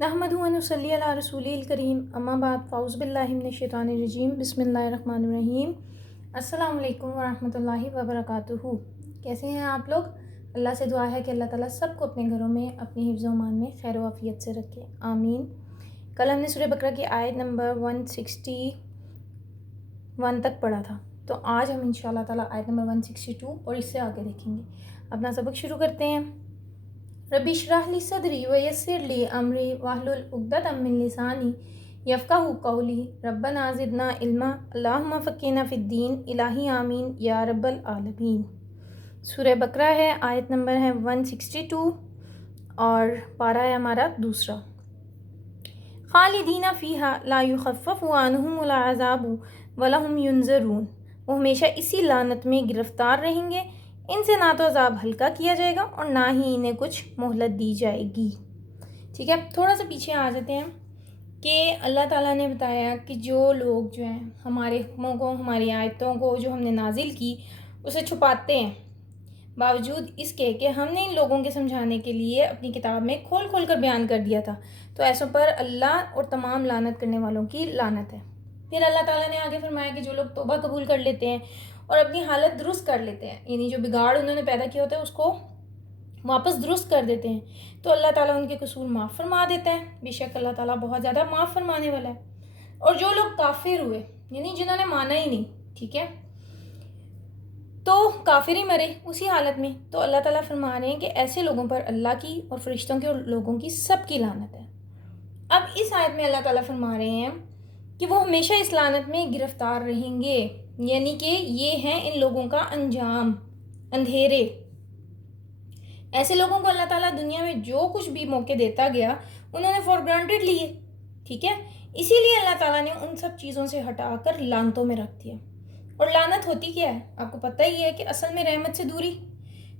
نحمدہ و نصلی علی رسولہ الکریم، اما بعد، فاعوذ باللہ من الشیطان الرجیم، بسم اللہ الرحمن الرحیم۔ السلام علیکم ورحمۃ اللہ وبرکاتہ۔ کیسے ہیں آپ لوگ؟ اللہ سے دعا ہے کہ اللہ تعالیٰ سب کو اپنے گھروں میں اپنی حفظ و امان میں خیر و عافیت سے رکھے، آمین۔ کل ہم نے سورہ بقرہ کی آیت نمبر 161 تک پڑھا تھا، تو آج ہم انشاءاللہ تعالیٰ آیت نمبر 162 اور اس سے آگے دیکھیں گے۔ اپنا سبق شروع کرتے ہیں۔ رب اشرح لی صدری ویسر لی امری واحلل عقدۃ من لسانی یفقہوا قولی ربنا زدنا علما اللہم فقہنا فی الدین الہی آمین یا رب العالمین۔ سورہ بقرہ ہے، آیت نمبر ہے 162 اور پارہ ہے ہمارا دوسرا۔ خالدین فیہا لا یخفف عنہم العذاب ولہم ینظرون، وہ ہمیشہ اسی لعنت میں گرفتار رہیں گے، ان سے نہ تو عذاب ہلکا کیا جائے گا اور نہ ہی انہیں کچھ مہلت دی جائے گی۔ ٹھیک ہے، تھوڑا سا پیچھے آ جاتے ہیں کہ اللہ تعالیٰ نے بتایا کہ جو لوگ جو ہیں ہمارے حکموں کو، ہماری آیتوں کو جو ہم نے نازل کی اسے چھپاتے ہیں، باوجود اس کے کہ ہم نے ان لوگوں کے سمجھانے کے لیے اپنی کتاب میں کھول کھول کر بیان کر دیا تھا، تو ایسوں پر اللہ اور تمام لعنت کرنے والوں کی لعنت ہے۔ پھر اللہ تعالیٰ نے آگے فرمایا کہ جو لوگ توبہ قبول کر لیتے ہیں اور اپنی حالت درست کر لیتے ہیں، یعنی جو بگاڑ انہوں نے پیدا کیا ہوتا ہے اس کو واپس درست کر دیتے ہیں، تو اللہ تعالیٰ ان کے قصور معاف فرما دیتا ہے۔ بے شک اللہ تعالیٰ بہت زیادہ معاف فرمانے والا ہے۔ اور جو لوگ کافر ہوئے، یعنی جنہوں نے مانا ہی نہیں، ٹھیک ہے، تو کافر ہی مرے اسی حالت میں، تو اللہ تعالیٰ فرما رہے ہیں کہ ایسے لوگوں پر اللہ کی اور فرشتوں کی اور لوگوں کی سب کی لعنت ہے۔ اب اس آیت میں اللہ تعالیٰ فرما رہے ہیں کہ وہ ہمیشہ اس لعنت میں گرفتار رہیں گے، یعنی کہ یہ ہیں ان لوگوں کا انجام، اندھیرے۔ ایسے لوگوں کو اللہ تعالیٰ دنیا میں جو کچھ بھی موقع دیتا گیا انہوں نے فور گرانٹیڈ لیے، ٹھیک ہے، اسی لیے اللہ تعالیٰ نے ان سب چیزوں سے ہٹا کر لعنتوں میں رکھ دیا۔ اور لعنت ہوتی کیا ہے؟ آپ کو پتہ ہی ہے کہ اصل میں رحمت سے دوری،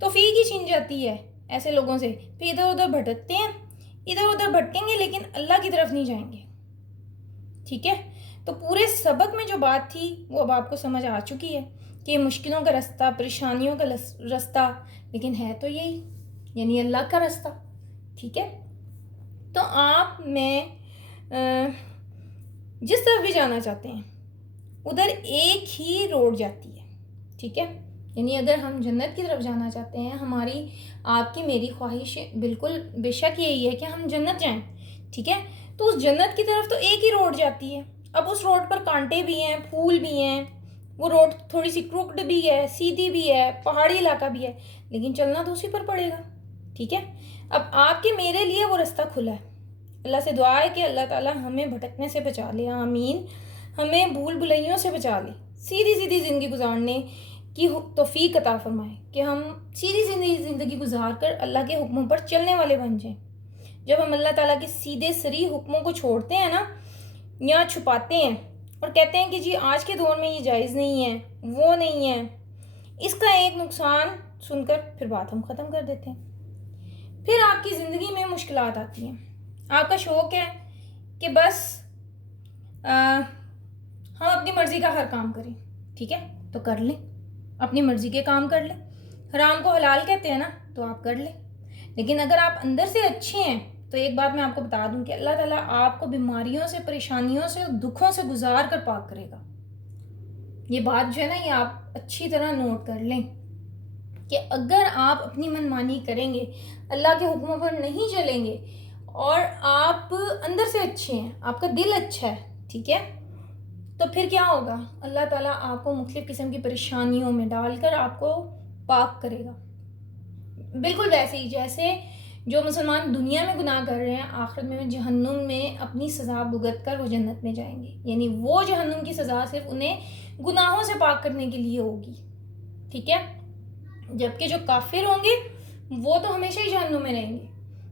توفیق ہی چھین جاتی ہے ایسے لوگوں سے، پھر ادھر ادھر بھٹکتے ہیں، ادھر ادھر بھٹکیں گے لیکن اللہ کی طرف نہیں جائیں گے، ٹھیک ہے۔ تو پورے سبق میں جو بات تھی وہ اب آپ کو سمجھ آ چکی ہے کہ مشکلوں کا رستہ، پریشانیوں کا رستہ، لیکن ہے تو یہی، یعنی اللہ کا رستہ، ٹھیک ہے۔ تو آپ میں جس طرف بھی جانا چاہتے ہیں ادھر ایک ہی روڈ جاتی ہے، ٹھیک ہے، یعنی اگر ہم جنت کی طرف جانا چاہتے ہیں، ہماری آپ کی میری خواہش بالکل بے شک یہی ہے کہ ہم جنت جائیں، ٹھیک ہے، تو اس جنت کی طرف تو ایک ہی روڈ جاتی ہے۔ اب اس روڈ پر کانٹے بھی ہیں، پھول بھی ہیں، وہ روڈ تھوڑی سی کروکڈ بھی ہے، سیدھی بھی ہے، پہاڑی علاقہ بھی ہے، لیکن چلنا تو اسی پر پڑے گا، ٹھیک ہے۔ اب آپ کے میرے لیے وہ رستہ کھلا ہے۔ اللہ سے دعا ہے کہ اللہ تعالیٰ ہمیں بھٹکنے سے بچا لے، آمین، ہمیں بھول بھلائیوں سے بچا لے، سیدھی سیدھی زندگی گزارنے کی توفیق عطا فرمائے کہ ہم سیدھی زندگی گزار کر اللہ کے حکموں پر چلنے والے بن جائیں۔ جب ہم اللہ تعالیٰ کے سیدھے سری حکموں کو چھوڑتے ہیں نا، یا چھپاتے ہیں اور کہتے ہیں کہ جی آج کے دور میں یہ جائز نہیں ہے، وہ نہیں ہے، اس کا ایک نقصان سن کر پھر بات ہم ختم کر دیتے ہیں۔ پھر آپ کی زندگی میں مشکلات آتی ہیں، آپ کا شوق ہے کہ بس ہم اپنی مرضی کا ہر کام کریں، ٹھیک ہے، تو کر لیں، اپنی مرضی کے کام کر لیں، حرام کو حلال کہتے ہیں نا، تو آپ کر لیں، لیکن اگر آپ اندر سے اچھے ہیں تو ایک بات میں آپ کو بتا دوں کہ اللہ تعالیٰ آپ کو بیماریوں سے، پریشانیوں سے، دکھوں سے گزار کر پاک کرے گا۔ یہ بات جو ہے نا، یہ آپ اچھی طرح نوٹ کر لیں کہ اگر آپ اپنی منمانی کریں گے، اللہ کے حکموں پر نہیں چلیں گے اور آپ اندر سے اچھے ہیں، آپ کا دل اچھا ہے، ٹھیک ہے، تو پھر کیا ہوگا؟ اللہ تعالیٰ آپ کو مختلف قسم کی پریشانیوں میں ڈال کر آپ کو پاک کرے گا، بالکل ویسے ہی جیسے جو مسلمان دنیا میں گناہ کر رہے ہیں، آخرت میں جہنم میں اپنی سزا بھگت کر وہ جنت میں جائیں گے، یعنی وہ جہنم کی سزا صرف انہیں گناہوں سے پاک کرنے کے لیے ہوگی، ٹھیک ہے، جبکہ جو کافر ہوں گے وہ تو ہمیشہ ہی جہنم میں رہیں گے،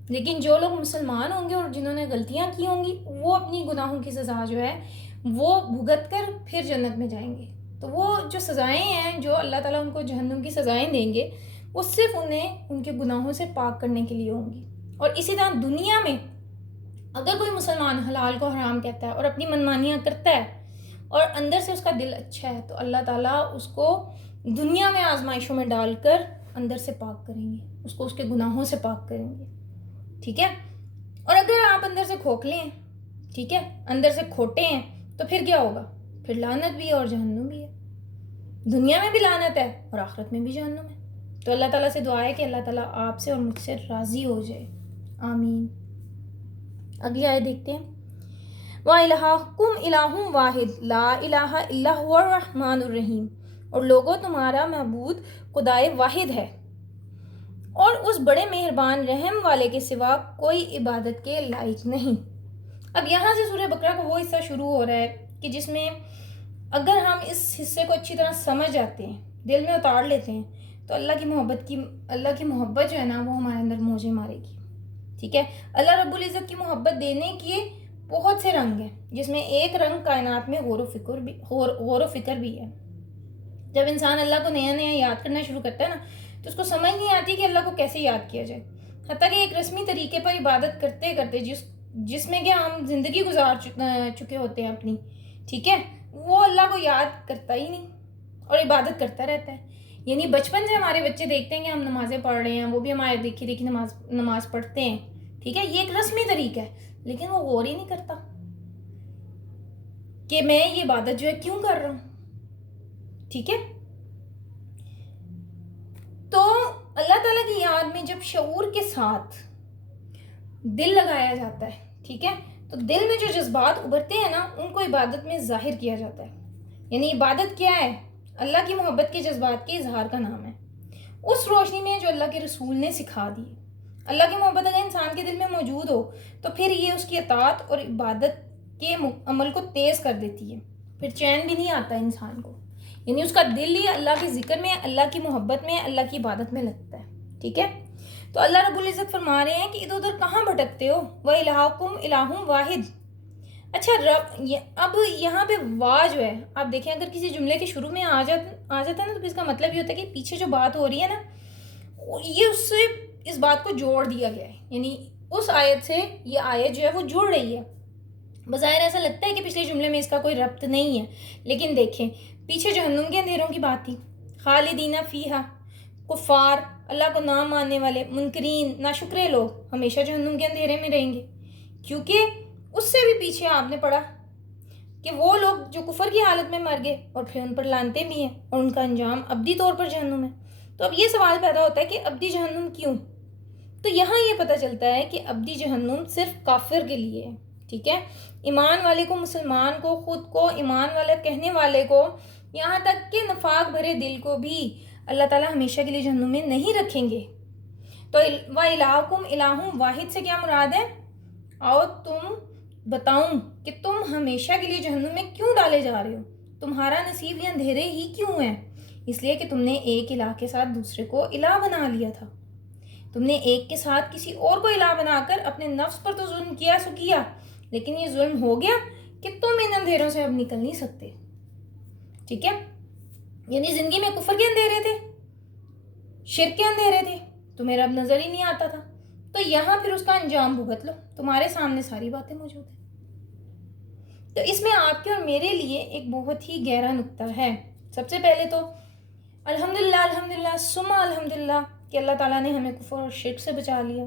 لیکن جو لوگ مسلمان ہوں گے اور جنہوں نے غلطیاں کی ہوں گی وہ اپنی گناہوں کی سزا جو ہے وہ بھگت کر پھر جنت میں جائیں گے۔ تو وہ جو سزائیں ہیں، جو اللہ تعالیٰ ان کو جہنم کی سزائیں دیں گے، وہ صرف انہیں ان کے گناہوں سے پاک کرنے کے لیے ہوں گی۔ اور اسی طرح دنیا میں اگر کوئی مسلمان حلال کو حرام کہتا ہے اور اپنی منمانیاں کرتا ہے اور اندر سے اس کا دل اچھا ہے، تو اللہ تعالیٰ اس کو دنیا میں آزمائشوں میں ڈال کر اندر سے پاک کریں گے، اس کو اس کے گناہوں سے پاک کریں گے، ٹھیک ہے۔ اور اگر آپ اندر سے کھوکھلے ہیں، ٹھیک ہے، اندر سے کھوٹے ہیں، تو پھر کیا ہوگا؟ پھر لعنت بھی ہے اور جہنم بھی ہے، دنیا میں بھی لعنت ہے اور آخرت میں بھی جہنم ہے۔ تو اللہ تعالیٰ سے دعا ہے کہ اللہ تعالیٰ آپ سے اور مجھ سے راضی ہو جائے، آمین۔ اگلی آیت دیکھتے ہیں، وَإِلَٰهُكُمْ إِلَٰهٌ وَاحِدٌ لَا إِلَٰهَ إِلَّا هُوَ الرَّحْمَٰنُ الرَّحِيمُ، اور لوگوں تمہارا معبود خدائے واحد ہے اور اس بڑے مہربان رحم والے کے سوا کوئی عبادت کے لائق نہیں۔ اب یہاں سے سورہ بقرہ کا وہ حصہ شروع ہو رہا ہے کہ جس میں اگر ہم اس حصے کو اچھی طرح سمجھ جاتے ہیں، دل میں اتار لیتے ہیں، تو اللہ کی محبت جو ہے نا وہ ہمارے اندر موجیں مارے گی، ٹھیک ہے۔ اللہ رب العزت کی محبت دینے کے بہت سے رنگ ہیں، جس میں ایک رنگ کائنات میں غور و فکر بھی ہے۔ جب انسان اللہ کو نیا نیا یاد کرنا شروع کرتا ہے نا، تو اس کو سمجھ نہیں آتی کہ اللہ کو کیسے یاد کیا جائے، حتیٰ کہ ایک رسمی طریقے پر عبادت کرتے کرتے جس میں کہ ہم زندگی گزار چکے ہوتے ہیں اپنی، ٹھیک ہے، وہ اللہ کو یاد کرتا ہی نہیں اور عبادت کرتا رہتا ہے۔ یعنی بچپن سے ہمارے بچے دیکھتے ہیں کہ ہم نمازیں پڑھ رہے ہیں، وہ بھی ہمارے دیکھی نماز پڑھتے ہیں، ٹھیک ہے، یہ ایک رسمی طریقہ ہے، لیکن وہ غور ہی نہیں کرتا کہ میں یہ عبادت جو ہے کیوں کر رہا ہوں، ٹھیک ہے۔ تو اللہ تعالیٰ کی یاد میں جب شعور کے ساتھ دل لگایا جاتا ہے، ٹھیک ہے، تو دل میں جو جذبات ابھرتے ہیں نا، ان کو عبادت میں ظاہر کیا جاتا ہے۔ یعنی عبادت کیا ہے؟ اللہ کی محبت کے جذبات کے اظہار کا نام ہے، اس روشنی میں جو اللہ کے رسول نے سکھا دی۔ اللہ کی محبت اگر انسان کے دل میں موجود ہو تو پھر یہ اس کی اطاعت اور عبادت کے عمل کو تیز کر دیتی ہے، پھر چین بھی نہیں آتا انسان کو، یعنی اس کا دل ہی اللہ کے ذکر میں، اللہ کی محبت میں، اللہ کی عبادت میں لگتا ہے، ٹھیک ہے۔ تو اللہ رب العزت فرما رہے ہیں کہ ادھر ادھر کہاں بھٹکتے ہو، وَإِلَٰهُكُمْ إِلَٰهٌ وَاحِدٌ۔ اچھا اب یہاں پہ وا جو ہے، آپ دیکھیں اگر کسی جملے کے شروع میں آ جاتا ہے نا، تو اس کا مطلب یہ ہوتا ہے کہ پیچھے جو بات ہو رہی ہے نا، یہ اس سے اس بات کو جوڑ دیا گیا ہے، یعنی اس آیت سے یہ آیت جو ہے وہ جڑ رہی ہے۔ بظاہر ایسا لگتا ہے کہ پچھلے جملے میں اس کا کوئی ربط نہیں ہے، لیکن دیکھیں پیچھے جہنم کے اندھیروں کی بات تھی، خالدین فیہا، کفار، اللہ کو نہ ماننے والے، منکرین، ناشکرے لوگ ہمیشہ جہنم کے اندھیرے میں رہیں گے، کیونکہ اس سے بھی پیچھے آپ نے پڑھا کہ وہ لوگ جو کفر کی حالت میں مر گئے اور پھر ان پر لعنتیں بھی ہیں اور ان کا انجام ابدی طور پر جہنم ہے۔ تو اب یہ سوال پیدا ہوتا ہے کہ ابدی جہنم کیوں؟ تو یہاں یہ پتہ چلتا ہے کہ ابدی جہنم صرف کافر کے لیے ہے، ٹھیک ہے۔ ایمان والے کو، مسلمان کو، خود کو ایمان والا کہنے والے کو، یہاں تک کہ نفاق بھرے دل کو بھی اللہ تعالیٰ ہمیشہ کے لیے جہنم میں نہیں رکھیں گے۔ تو وَإِلَٰهُكُمْ إِلَٰهٌ واحد سے کیا مراد ہے؟ آؤ تم بتاؤں کہ تم ہمیشہ کے لیے جہنم میں کیوں ڈالے جا رہے ہو، تمہارا نصیب یہ اندھیرے ہی کیوں ہے؟ اس لیے کہ تم نے ایک الہ کے ساتھ دوسرے کو الہ بنا لیا تھا، تم نے ایک کے ساتھ کسی اور کو الہ بنا کر اپنے نفس پر تو ظلم کیا سو کیا، لیکن یہ ظلم ہو گیا کہ تم ان اندھیروں سے اب نکل نہیں سکتے، ٹھیک ہے۔ یعنی زندگی میں کفر کے اندھیرے تھے، شرک کے اندھیرے تھے، تمہیں رب نظر ہی نہیں آتا تھا، تو یہاں پھر اس کا انجام بھگت لو، تمہارے سامنے ساری باتیں موجود ہیں۔ تو اس میں آپ کے اور میرے لیے ایک بہت ہی گہرا نقطہ ہے۔ سب سے پہلے تو الحمدللہ ثم الحمدللہ کہ اللہ تعالیٰ نے ہمیں کفر اور شرک سے بچا لیا۔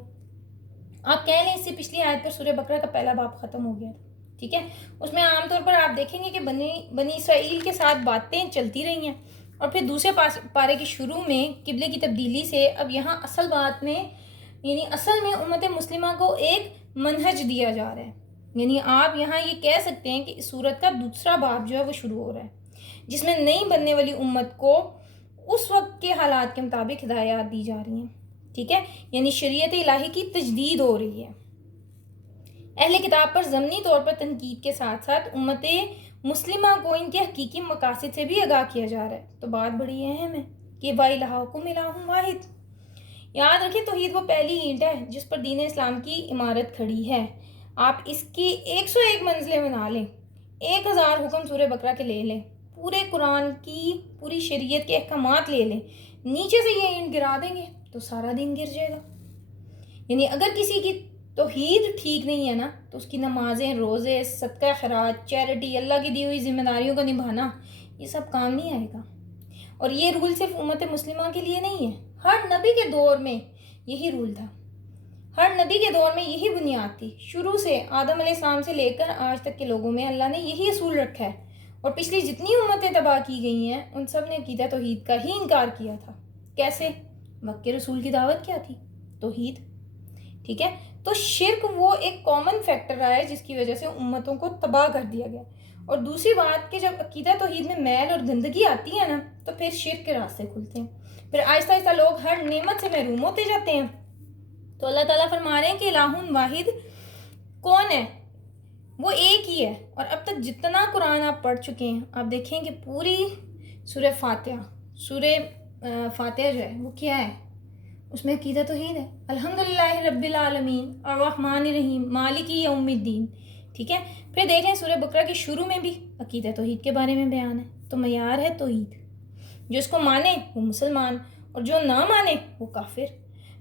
آپ کہہ لیں اس سے پچھلی آیت پر سورہ بقرہ کا پہلا باب ختم ہو گیا تھا، ٹھیک ہے۔ اس میں عام طور پر آپ دیکھیں گے کہ بنی اسرائیل کے ساتھ باتیں چلتی رہی ہیں، اور پھر دوسرے پارے کے شروع میں قبلے کی تبدیلی سے اب یہاں اصل بات میں، یعنی اصل میں امت مسلمہ کو ایک منہج دیا جا رہا ہے۔ یعنی آپ یہاں یہ کہہ سکتے ہیں کہ اس سورت کا دوسرا باب جو ہے وہ شروع ہو رہا ہے، جس میں نئی بننے والی امت کو اس وقت کے حالات کے مطابق ہدایات دی جا رہی ہیں، ٹھیک ہے۔ یعنی شریعت الہی کی تجدید ہو رہی ہے۔ اہل کتاب پر ضمنی طور پر تنقید کے ساتھ ساتھ امت مسلمہ کو ان کے حقیقی مقاصد سے بھی آگاہ کیا جا رہا ہے۔ تو بات بڑی اہم ہے کہ وَإِلَٰهُكُمْ إِلَٰهٌ وَاحِدٌ، یاد رکھیں توحید وہ پہلی اینٹ ہے جس پر دین اسلام کی عمارت کھڑی ہے۔ آپ اس کی 101 منزلیں بنا لیں، 1000 حکم سورہ بقرہ کے لے لیں، پورے قرآن کی پوری شریعت کے احکامات لے لیں، نیچے سے یہ اینٹ گرا دیں گے تو سارا دین گر جائے گا۔ یعنی اگر کسی کی توحید ٹھیک نہیں ہے نا، تو اس کی نمازیں، روزے، صدقہ خیرات، چیریٹی، اللہ کی دی ہوئی ذمہ داریوں کا نبھانا، یہ سب کام نہیں آئے گا۔ اور یہ رول صرف امت مسلمہ کے لیے نہیں ہے، ہر نبی کے دور میں یہی رول تھا۔ ہر نبی کے دور میں یہی بنیاد تھی، شروع سے آدم علیہ السلام سے لے کر آج تک کے لوگوں میں اللہ نے یہی اصول رکھا ہے، اور پچھلی جتنی امتیں تباہ کی گئی ہیں ان سب نے عقیدہ توحید کا ہی انکار کیا تھا۔ کیسے؟ وقت کے رسول کی دعوت کیا تھی؟ توحید۔ ٹھیک ہے، تو شرک وہ ایک کامن فیکٹر رہا ہے جس کی وجہ سے امتوں کو تباہ کر دیا گیا۔ اور دوسری بات کہ جب عقیدہ توحید میں میل اور گندگی آتی ہے نا تو پھر شرک کے راستے کھلتے ہیں، پھر آہستہ آہستہ لوگ ہر نعمت سے محروم ہوتے جاتے ہیں۔ تو اللہ تعالیٰ فرما رہے ہیں کہ الہ واحد کون ہے؟ وہ ایک ہی ہے۔ اور اب تک جتنا قرآن آپ پڑھ چکے ہیں آپ دیکھیں کہ پوری سورہ فاتحہ جو ہے وہ کیا ہے؟ اس میں عقیدہ توحید ہے، الحمدللہ رب العالمین الرحمن الرحیم مالک یوم الدین۔ ٹھیک ہے، پھر دیکھ لیں سورہ بقرہ کے شروع میں بھی عقیدہ توحید کے بارے میں بیان ہے۔ تو معیار ہے توحید، جو اس کو مانے وہ مسلمان، اور جو نہ مانے وہ کافر،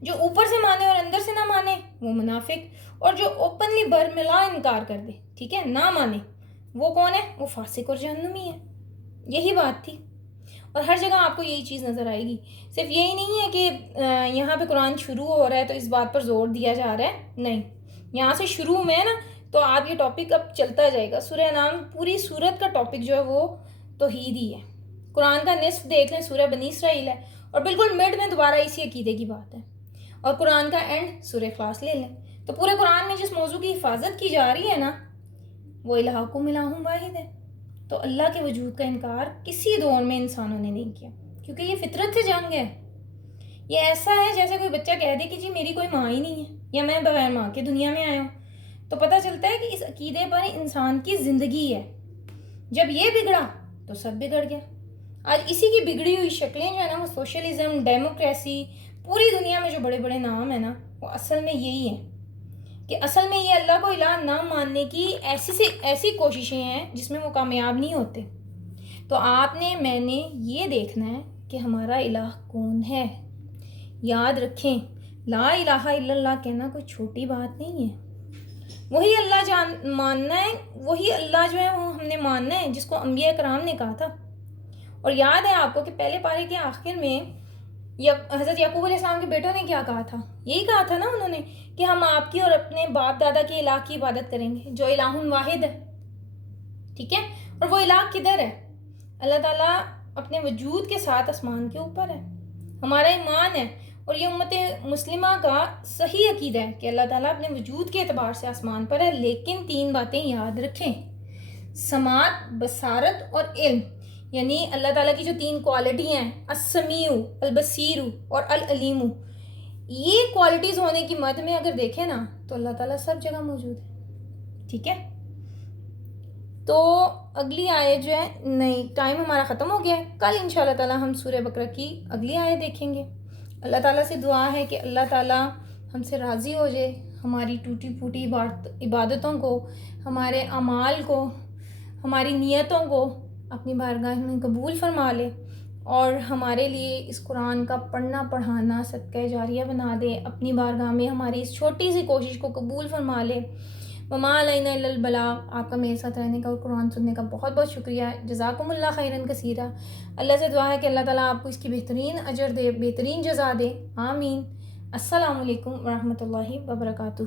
جو اوپر سے مانے اور اندر سے نہ مانے وہ منافق، اور جو اوپنلی برملا انکار کر دے، ٹھیک ہے، نہ مانے، وہ کون ہے؟ وہ فاسق اور جہنمی ہے۔ یہی بات تھی، اور ہر جگہ آپ کو یہی چیز نظر آئے گی۔ صرف یہی نہیں ہے کہ یہاں پہ قرآن شروع ہو رہا ہے تو اس بات پر زور دیا جا رہا ہے، نہیں، یہاں سے شروع میں نا تو آپ یہ ٹاپک اب چلتا جائے گا۔ سورہ انعام پوری سورت کا ٹاپک جو ہے وہ توحید ہی ہے۔ قرآن کا نصف دیکھ لیں سورہ بنی اسرائیل ہے، اور بالکل مڈ میں دوبارہ اسی عقیدے کی بات ہے، اور قرآن کا اینڈ سورہ اخلاص لے لیں تو پورے قرآن میں جس موضوع کی حفاظت کی جا رہی ہے نا وہ الہکم الہ واحد ہے۔ تو اللہ کے وجود کا انکار کسی دور میں انسانوں نے نہیں کیا، کیونکہ یہ فطرت سے جنگ ہے۔ یہ ایسا ہے جیسے کوئی بچہ کہہ دے کہ جی میری کوئی ماں ہی نہیں ہے، یا میں بغیر ماں کے دنیا میں آیا ہوں، تو پتہ چلتا ہے کہ اس عقیدے پر انسان کی زندگی ہے۔ جب یہ بگڑا تو سب بگڑ گیا۔ آج اسی کی بگڑی ہوئی شکلیں جو ہے نا وہ سوشلزم، ڈیموکریسی، پوری دنیا میں جو بڑے بڑے نام ہیں نا وہ اصل میں یہی ہیں کہ اصل میں یہ اللہ کو الہ نہ ماننے کی ایسی کوششیں ہیں جس میں وہ کامیاب نہیں ہوتے۔ تو آپ نے، میں نے یہ دیکھنا ہے کہ ہمارا الہ کون ہے۔ یاد رکھیں لا الہ الا اللہ کہنا کوئی چھوٹی بات نہیں ہے۔ وہی اللہ ماننا ہے، وہی اللہ جو ہے وہ ہم نے ماننا ہے جس کو انبیاء کرام نے کہا تھا۔ اور یاد ہے آپ کو کہ پہلے پارے کے آخر میں حضرت یعقوب علیہ السلام کے بیٹوں نے کیا کہا تھا؟ یہی کہا تھا نا انہوں نے کہ ہم آپ کی اور اپنے باپ دادا کے الہ کی عبادت کریں گے جو الہ واحد ہے۔ ٹھیک ہے، اور وہ الہ کدھر ہے؟ اللہ تعالیٰ اپنے وجود کے ساتھ آسمان کے اوپر ہے۔ ہمارا ایمان ہے اور یہ امت مسلمہ کا صحیح عقیدہ ہے کہ اللہ تعالیٰ اپنے وجود کے اعتبار سے آسمان پر ہے، لیکن 3 باتیں یاد رکھیں، سماعت، بصارت اور علم، یعنی اللہ تعالیٰ کی جو 3 کوالٹی ہیں، السمیع، البصیر اور العلیم، یہ کوالٹیز ہونے کی مد میں اگر دیکھیں نا تو اللہ تعالیٰ سب جگہ موجود ہے۔ ٹھیک ہے، تو اگلی آیت جو ہے، نہیں ٹائم ہمارا ختم ہو گیا ہے، کل انشاءاللہ تعالیٰ ہم سورہ بقرہ کی اگلی آیت دیکھیں گے۔ اللہ تعالیٰ سے دعا ہے کہ اللہ تعالیٰ ہم سے راضی ہو جائے، ہماری ٹوٹی پھوٹی عبادتوں کو، ہمارے اعمال کو، ہماری نیتوں کو اپنی بارگاہ میں قبول فرما لے، اور ہمارے لیے اس قرآن کا پڑھنا پڑھانا صدقہ جاریہ بنا دے، اپنی بارگاہ میں ہماری اس چھوٹی سی کوشش کو قبول فرما لے۔ وما علینا الا البلاغ۔ آپ کا میرے ساتھ رہنے کا اور قرآن سننے کا بہت بہت شکریہ، جزاکم اللہ خیرا کثیرا۔ اللہ سے دعا ہے کہ اللہ تعالیٰ آپ کو اس کی بہترین اجر دے، بہترین جزا دے، آمین۔ السلام علیکم ورحمۃ اللہ وبرکاتہ۔